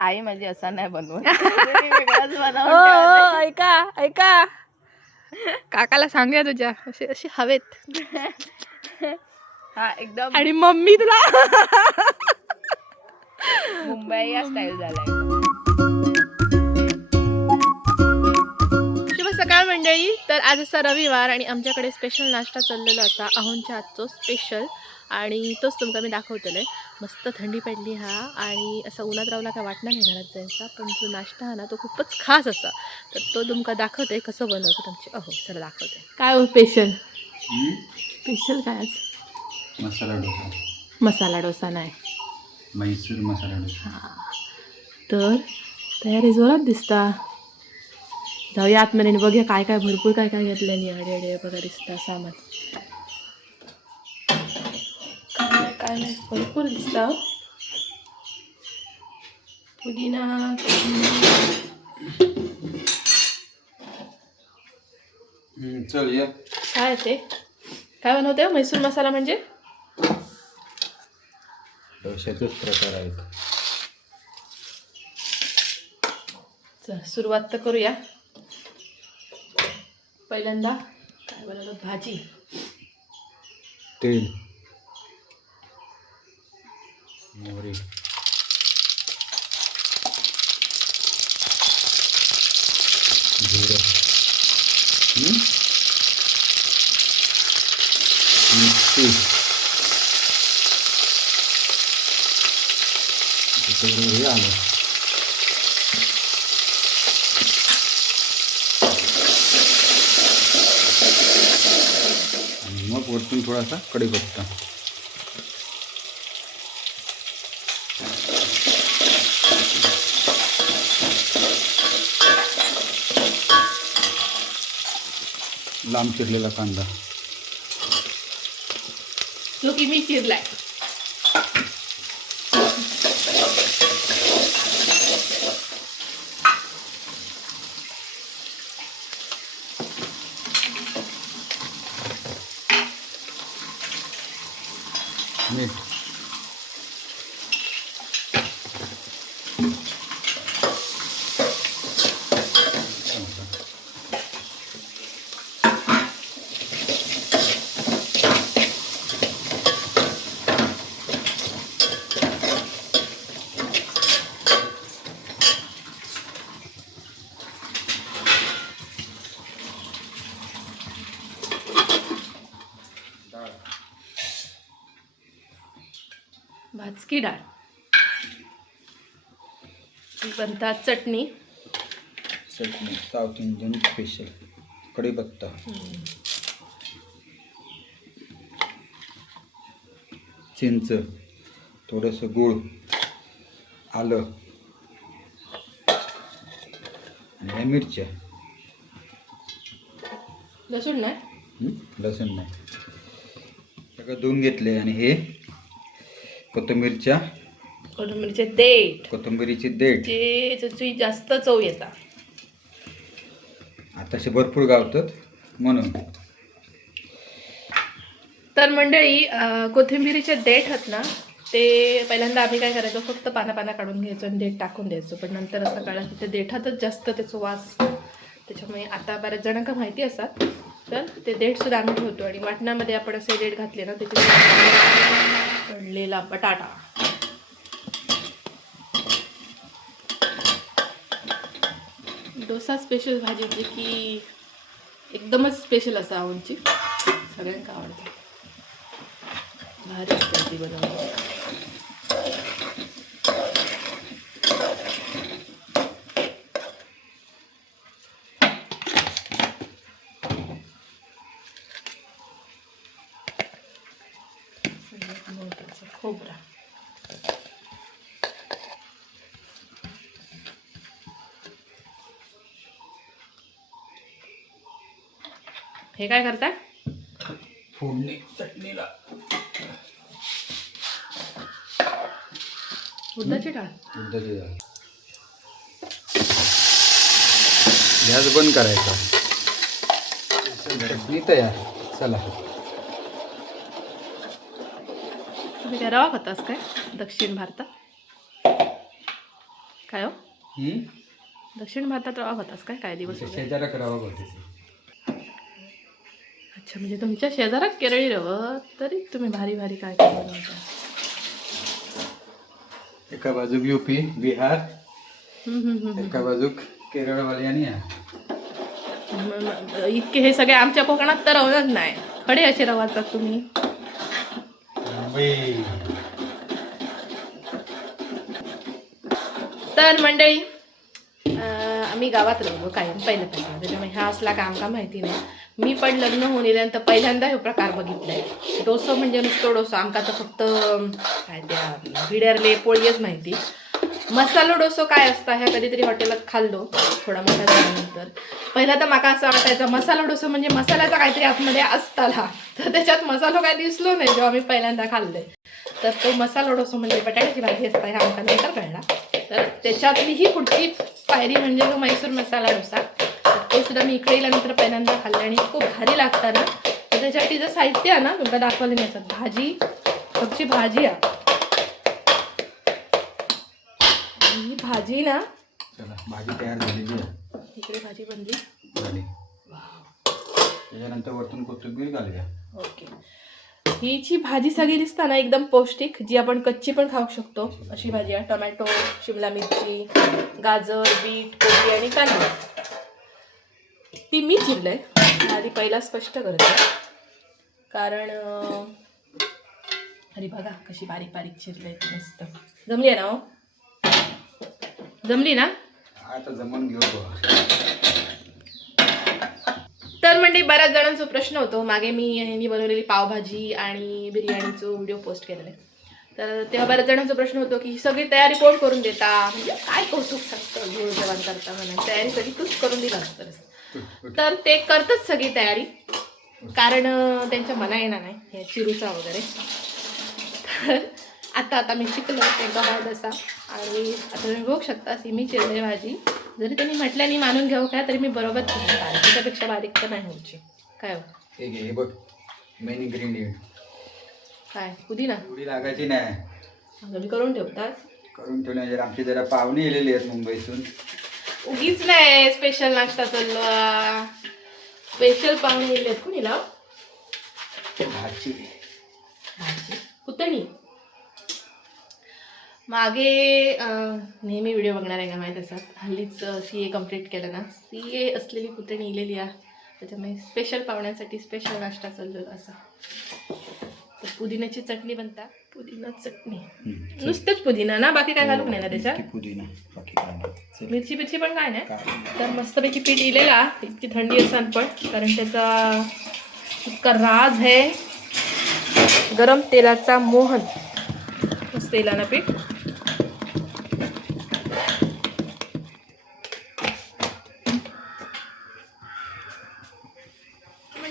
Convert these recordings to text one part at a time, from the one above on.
आई माझी असा नाही बनवत. मी वेगळाच ओ बनवून ठेवते. हो, ऐका ऐका. काकाला सांगूया तुझ्या. असे असे हवेत. हा एकदम. आणि मम्मी तुला. मुंबई या स्टाईल झालाय. शुभ सकाळ मंडळी. तर आज असा रविवार आणि आमच्याकडे स्पेशल नाश्ता चाललेला असा. अहोंच्या आजचो स्पेशल आणि तोच तुमका मी दाखवतले मस्त थंडी पडली हा आणि असं उन्हात रावला काय वाटणार नाही घरात जायचा पण जो नाश्ता हा ना तो खूपच खास असा. तर तो तुमका दाखवते कसं बनवतो तुमचे. अहो चला दाखवते. काय हो स्पेशल? स्पेशल काय आज? मसाला डोसा. मसाला डोसा नाही. म्हैसूर मसाला डोसा. तर तयारी जोरात दिसता. जाऊया आतमध्ये बघूया काय काय भरपूर काय काय घेतलं आणि अडे अडे बघा दिसता सामान. काय नाही भरपूर दिसता हो. पुदिना चल ये काय ते काय बनवते हो? म्हैसूर मसाला म्हणजे डोशाचेच प्रकार आहेत चल सुरुवात तर करूया पहिल्यांदा काय बनवलं भाजी तेल मोहरी जिरं? मिरची त्याच्याबरोबर आलं आणि मग वरतून थोडासा कढीपत्ता लांब चिरलेला कांदा. जो की मी चिरलाय मीठ डाळ भाजकी डाळ. ही बनतात chutney. Chutney south Indian special. कढीपत्ता चिंच थोडंसं गूळ आलं. आणि मिरच्या. लसूण नाही? लसूण नाही. सगळं धुवून घेतले आणि हे कोथिंबीरच्या? कोथिंबीरचे देठ. कोथिंबीरीची देठ. जे त्याची जास्त चव येतात. आताशे भरपूर गावतात म्हणून. तर मंडळी अं, कोथिंबिरीचे देठ आहेत ना ते पहिल्यांदा आम्ही काय करायचो फक्त पाना पाना काढून घ्यायचो आणि देठ टाकून द्यायचो. पण नंतर असं कळलं की ते देठातच जास्त त्याचं वास असतो. त्याच्यामुळे आता बऱ्याच जणांका माहिती असतात. तर ते देठसुद्धा आम्ही ठेवतो आणि वाटणामध्ये आपण असे देठ घातले ना त्याचे तळलेला बटाटा. डोसा स्पेशल भाजी जी की एकदमच स्पेशल असा आवडची सगळ्यांका आवडते. भारी असते ती बनवली हे काय करताय? फोडणी चटणीला. उडदाची डाळ. उडदाची डाळ. गॅस बंद करायचा. चटणी तयार. चला. तुम्ही काय रवा खातास काय? दक्षिण भारतात? काय हो? दक्षिण भारतात रवा होतास काय? काय दिवस ते वगैरे? शेजारा करावं होते अच्छा म्हणजे तुमच्या शेजारात केरळी रवं? तरी तुम्ही भारी भारी काय काय बनवता? एका बाजूक युपी बिहार. एका बाजूक. म- म- इतके हे सगळे आमच्या कोकणात तर रवत नाही. खडे असे रवातात तुम्ही. तर मंडळी आम्ही गावात राहतो कायम पहिल्यापासून. त्याच्यामुळे ह्या असला काम का माहिती नाही. मी पण लग्न होऊन गेल्यानंतर पहिल्यांदा हे प्रकार बघितलाय. डोसो म्हणजे नुसतं डोसं. आमका तर फक्त काय त्या भिड्यारले पोळीच माहिती. मसालो डोसो काय असता? ह्या कधीतरी हॉटेलात खाल्लो थोडा मोठा झाल्यानंतर. पहिला तर मला असं वाटायचं मसाला डोसो म्हणजे मसाल्याचा काहीतरी आतमध्ये असताला. तर त्याच्यात मसालो काय दिसलो नाही जेव्हा मी पहिल्यांदा खाल्ले तर तो मसाला डोसो म्हणजे बटाट्याची भाजी असता ह्या आमका नंतर कळला तर त्याच्यातली ही पुढची पायरी म्हणजे तो मैसूर मसाला डोसा. सुद्धा मी इकडे गेल्यानंतर पहिल्यांदा खाल्ला आणि खूप भारी लागतं ना. तर त्याच्यासाठी जर साहित्य आहे ना तुमका दाखवलं नाही असं भाजी फक्तची भाजी आहे. आणि ही भाजी ना चला भाजी तयार झालेली आहे इकडे भाजी बनली. झाली. त्याच्यानंतर वरतून कोथिंबीर घालूया ओके. ही जी भाजी सगळी दिसता ना एकदम पौष्टिक जी आपण कच्ची पण खाऊ शकतो. अशी भाजी आहे टोमॅटो शिमला मिरची गाजर बीट कोबी आणि कांदा. ती मी चिरलंय आधी पहिला स्पष्ट करते. कारण अरे बघा कशी बारीक बारीक चिरलंय ती मस्त. जमली आहे ना हो? जमली ना? आता जमून घेऊ बुवा. तर म्हणजे बऱ्याच जणांचा प्रश्न होतो. मागे मी यांनी बनवलेली पावभाजी आणि बिर्याणीचं व्हिडिओ पोस्ट केलेला आहे. तर तेव्हा बऱ्याच जणांचा प्रश्न होतो की सगळी तयारी कोण करून देता? म्हणजे काय कौतुक सांगतं गोड जेवण करता म्हणून? तयारी सगळी तूच करून दिला असतंस. तर ते करतच सगळी तयारी. कारण त्यांच्या मना येणार नाही हे चिरूचा वगैरे. तर आता आता मी शिकलो त्यांचा भाव तसा आणि आता तुम्ही बघू शकता सिमी चिरले भाजी. जरी त्यांनी म्हटल्याने मानून घेऊ काय तरी मी बरोबर त्याच्यापेक्षा बारीक तर नाही व्हायची काय हो? बघ. मेन इन्ग्रेडियंट काय? पुदिना? एवढी लागायची नाही. मी करून ठेवतात करून ठेवल्या जरा आमची जरा पाहुणे येलेली आहेत मुंबईतून. उगीच नाही स्पेशल नाश्ता चाललो स्पेशल पाहुणे येले आहेत कुणी लाव भाजी. पुतणी. मागे नेहमी व्हिडिओ बघणार आहे का माहीत असतात हल्लीच सी ए कंप्लीट केलं ना? सी ए असलेली पुतणी इलेली आहे त्याच्यामुळे स्पेशल पाहुण्यांसाठी स्पेशल नाश्ता चाललेला असा. पुदिन्याची चटणी बनता. पुदिना चटणी. नुसतंच पुदिना ना? बाकी काय घालूक नाही ना त्याच्यात? पुदिना. बाकी काय नाही. मिरची बिरची पण काय नाही? काय? तर मस्तपैकी पीठ इलेला. इतकी थंडी असन पण. कारण त्याचा इतका राज आहे. गरम तेलाचा मोहन. मस्त इला ना पीठ.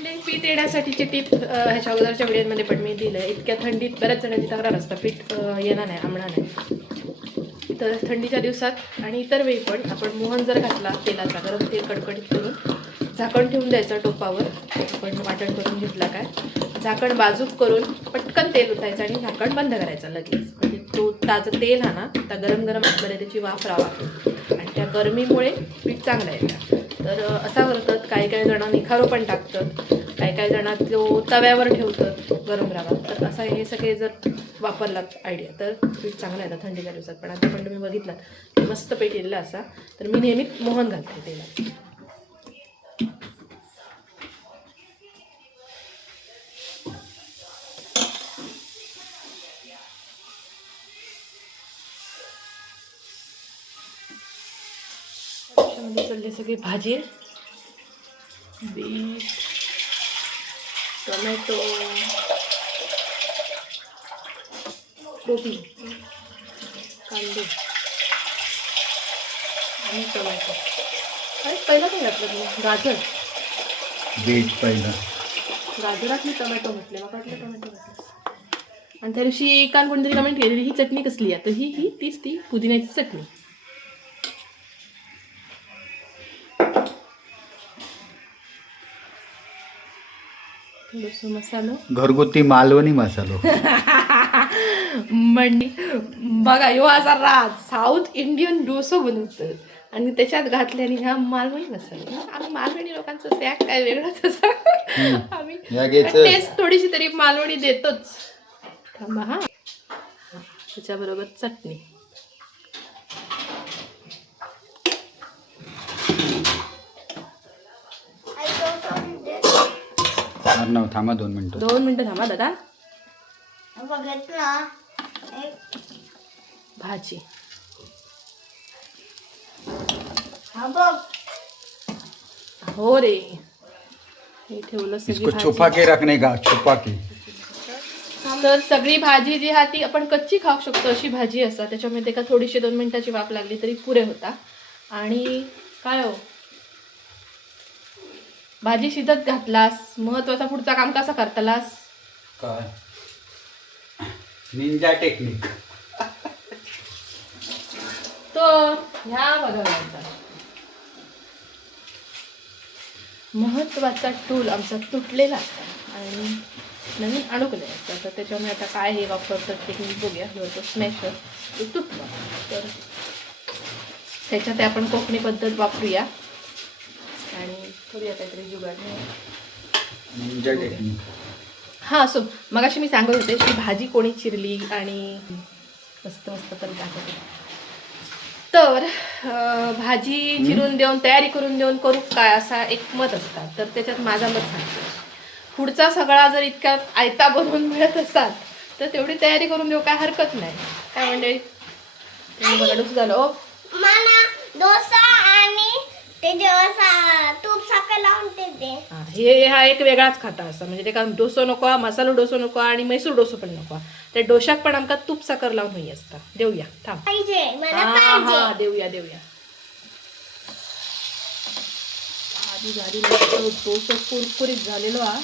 म्हणजे पीठ येण्यासाठीचे टीप ह्याच्या अगोदरच्या व्हिडिओमध्ये पण मी दिलं इतक्या थंडीत बऱ्याच जणांची तक्रार असतं पीठ येणार नाही आमणार नाही. तर थंडीच्या दिवसात आणि इतर वेळी पण आपण मोहन जर घातला तेलाचा गरम तेल कडकडीत करून झाकण ठेवून द्यायचं टोपावर. आपण वाटण करून घेतला काय? झाकण बाजूक करून पटकन तेल उठायचं आणि झाकण बंद करायचं लगेच. म्हणजे तो ताजं तेल हा ना त्या गरम गरम आतमध्ये त्याची वाफ राहा आणि त्या गरमीमुळे पीठ चांगलं येतं. तर असा करतात काही काही जण निखारो पण टाकतात काही काही जण तो तव्यावर ठेवतात गरम राहा तर असा हे सगळे जर वापरलात आयडिया तर पीठ चांगला येतात थंडीच्या दिवसात. पण आता पण तुम्ही बघितलात की मस्त पेट येलेलं असा. तर मी नेहमीच मोहन घालते त्याला चालली सगळी भाजी बीट टोमॅटो कोबी कांदे आणि टोमॅटो. अरे पहिला काय घातलं तुम्ही गाजर. बीट पहिला. गाजरात मी टोमॅटो म्हटले मला वाटलं टोमॅटो घातलं. आणि त्या दिवशी काल कोणतरी कमेंट केलेली ही चटणी कसली आहे? तर ही ही तीच ती पुदिन्याची चटणी. थोडंसं मसालो. घरगुती मालवणी मसालो. मंडी बघा ह्यो असा राज. साऊथ इंडियन डोसो बनवतात. आणि त्याच्यात घातल्याने ह्या मालवणी मसाला. आम्ही मालवणी लोकांचं स्नॅक काय वेगळंच असं. आम्ही या टेस्ट थोडीशी तरी मालवणी देतोच. थांबा हा. त्याच्याबरोबर चटणी. अर्णव थांबा दोन मिनिटं. दोन मिनिटं थांबा दादा. बघितलं. भाजी. हा बघ. हो रे. हे ठेवलं सगळी इसको छुपा भाजी के रखने का? छुपा के तर सगळी भाजी जी हा ती आपण कच्ची खाऊ शकतो अशी भाजी असता त्याच्यामध्ये का थोडीशी दोन मिनिटाची वाफ लागली तरी पुरे होता. आणि काय हो? भाजी शिजत घातलास. महत्त्वाचा पुढचा काम कसा करतलास? काय? निंजा टेक्निक तर ह्या बघा. महत्त्वाचा टूल आमचा तुटलेला असता. आणि नवीन अडकले असता. तर त्याच्यामुळे आता काय हे वापरतात ते मी बघूया तो स्मॅशर तो तुटला. तर त्याच्यात आपण कोकणी पद्धत वापरूया. करूया काहीतरी जुगाड निंजा टेक्निक हां असो मगाशी मी सांगत होते की भाजी कोणी चिरली आणि मस्त मस्त करून दाखवते. तर भाजी चिरून देऊन तयारी करून देऊन करू काय असा एक मत असतात तर त्याच्यात माझा मत सांगते. पुढचा सगळा जर इतक्यात आयता बनवून मिळत असाल तर तेवढी तयारी करून देऊ काय हरकत नाही. काय म्हणजे झालं ओ मला डोसा ते जेव्हा तूप साखर लावून ते दे. हा, हे हा एक वेगळाच खाता असा. म्हणजे ते का डोसो नको मसालो डोसो नको आणि मैसूर डोसो पण नको. त्या डोशाक पण आमका तूप साखर लावून होई असता. देऊया थांब. पाहिजे मला हा पाहिजे. हा देऊया देऊया. आधी झाली मस्त डोसो कुरकुरीत झालेलो हा.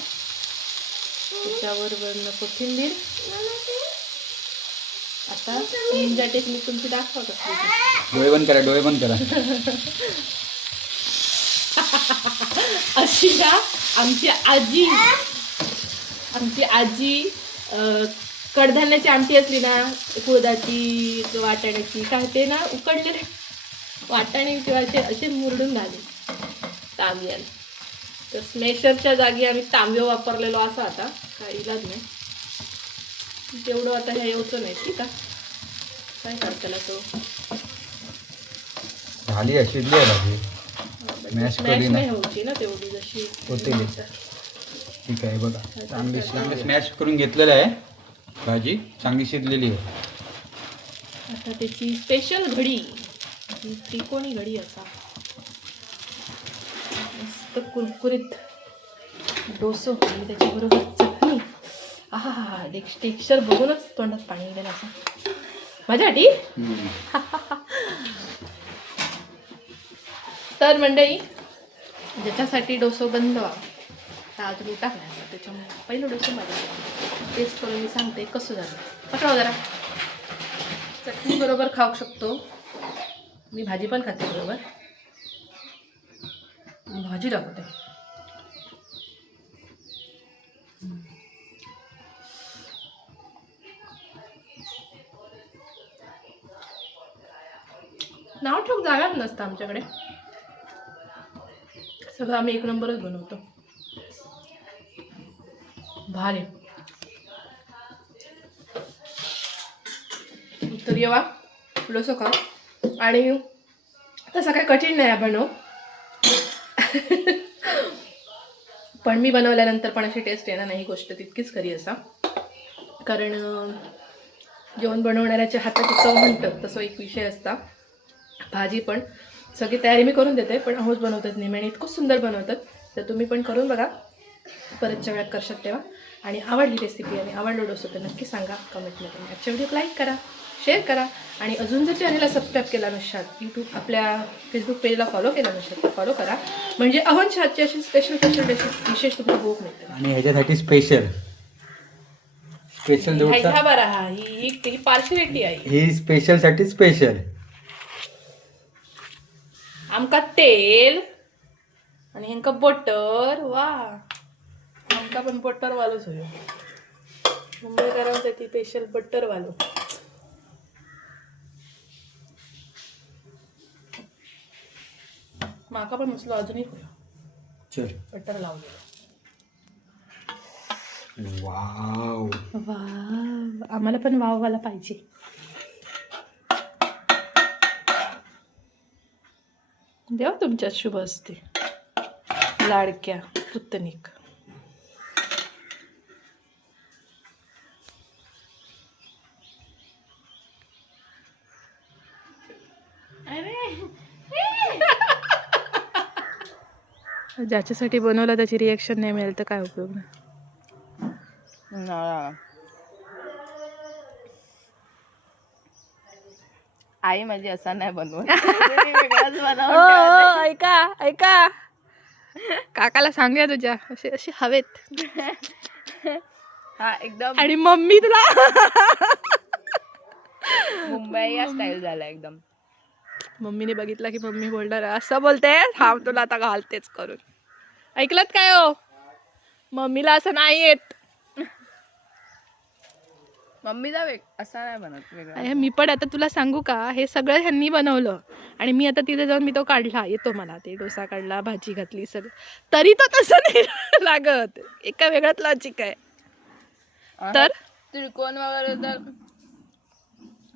त्याच्यावर वरनं कोथिंबीर आता निंजा टेक्निक तुमची दाखवा कसली ती. डोळे बंद करा डोळे बंद करा. अशी का आमची आजी. आमची आजी कडधान्याची आमटी असली ना कुळदाची वाटाण्याची काय ते ना उकडलेले. वाटाणे किंवा असे असे मुरडून झाले. तांब्याला तर स्मॅशरच्या जागी आम्ही तांब्यो वापरलेलो असा आता. काही इलाज नाही. तेवढं आता ह्या येऊचं नाही ठीक आहे. काय करताला तो झाली अशी करी ना. नाही होती ना तेवढी जशी. होते ठीक आहे बघा. चांगली चांगली स्मॅश करून घेतलेलं आहे. भाजी चांगली शिजलेली आहे. आता त्याची स्पेशल घडी. ही त्रिकोणी घडी असा मस्त कुरकुरीत डोसो आणि त्याच्याबरोबर चटणी. आहा हा हा टेक्स्चर बघूनच तोंडात पाणी गेलं असं. माझ्यासाठी हम्म. तर मंडळी ज्याच्यासाठी डोसो बंद व्हा तर अजून टाकला त्याच्यामुळे पहिलं डोसो माझ्या टेस्ट करून मी सांगते कसं झालं. पटवा हो जरा. चटणी बरोबर खाऊ शकतो. मी भाजी पण खाते बरोबर. भाजी दाखवते नाव ठेवून जागाच नसतं आमच्याकडे. सगळं आम्ही एक नंबरच बनवतो. भारी. तर येवा लोसो खा आणि तसं काही कठीण नाही आहे बनव. पण मी बनवल्यानंतर पण अशी टेस्ट येणार नाही ही गोष्ट तितकीच खरी असा. कारण जेवण बनवणाऱ्याच्या हाताची चव म्हणतात तसं एक विषय असता. भाजी पण सगळी तयारी मी करून देते पण अहोच बनवतात नेहमी आणि इतकं सुंदर बनवतात. तर तुम्ही पण करून बघा. परतच्या वेळात करशात तेव्हा. आणि आवडली रेसिपी आणि आवडलं डोसं तर नक्की सांगा कमेंटमध्ये आजच्या व्हिडिओ लाईक करा शेअर करा. आणि अजून जर चॅनलला सबस्क्राईब केला नसतात यूट्यूब आपल्या फेसबुक पेजला फॉलो केला नसतात तर फॉलो करा. म्हणजे अहोंच्या हातची अशी स्पेशल स्पेशल रेसिपी विशेष तुम्हाला बघू मिळते. आणि ह्याच्यासाठी स्पेशल स्पेशल ह्या बरा हा ही ही- ही पार्शिलिटी आहे. ही स्पेशलसाठी स्पेशल आमका तेल आणि हेंका बटर वा. आमका पण बटर वालोच होयो मुंबईकरांसाठी स्पेशल बटर वालो माका पण मस्त अजूनही चल. बटर लावलेलं. वाव. वाव. आम्हाला पण वाववाला पाहिजे. देवा तुमच्यात शुभ असते लाडक्या पुतनिक ज्याच्यासाठी बनवलं त्याची रिएक्शन नाही मिळेल तर काय उपयोग नाही. ना. आई माझी असा नाही बनवत. मी वेगळाच बनवून ओ, ठेवते. ऐका ऐका. काकाला सांगूया तुझ्या. असे असे हवेत. हा एकदम. आणि मम्मी तुला मुंबई या स्टाईल झाला एकदम. मम्मीने बघितलं की मम्मी बोलणार असं बोलते? थांब तुला आता घालतेच करून. ऐकलत काय हो? मम्मीला असं नाही येत. मम्मीचा वेग असा नाही बनवत वेगळा. अरे मी पण आता तुला सांगू का हे सगळं ह्यांनी बनवलं. आणि मी आता तिथे जाऊन मी तो काढला येतो मला ते डोसा काढला भाजी घातली सगळं. तरी तो तसं नाही लागत. एका वेगळ्यात लॉजिक आहे. तर? त्रिकोण वगैरे तर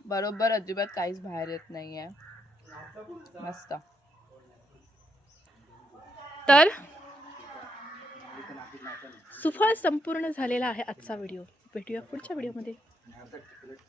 बरोबर अजिबात काहीच बाहेर येत नाहीये. मस्त. तर? सुफळ संपूर्ण झालेला आहे आजचा व्हिडिओ भेटूया पुढच्या व्हिडिओमध्ये Nerede kırık?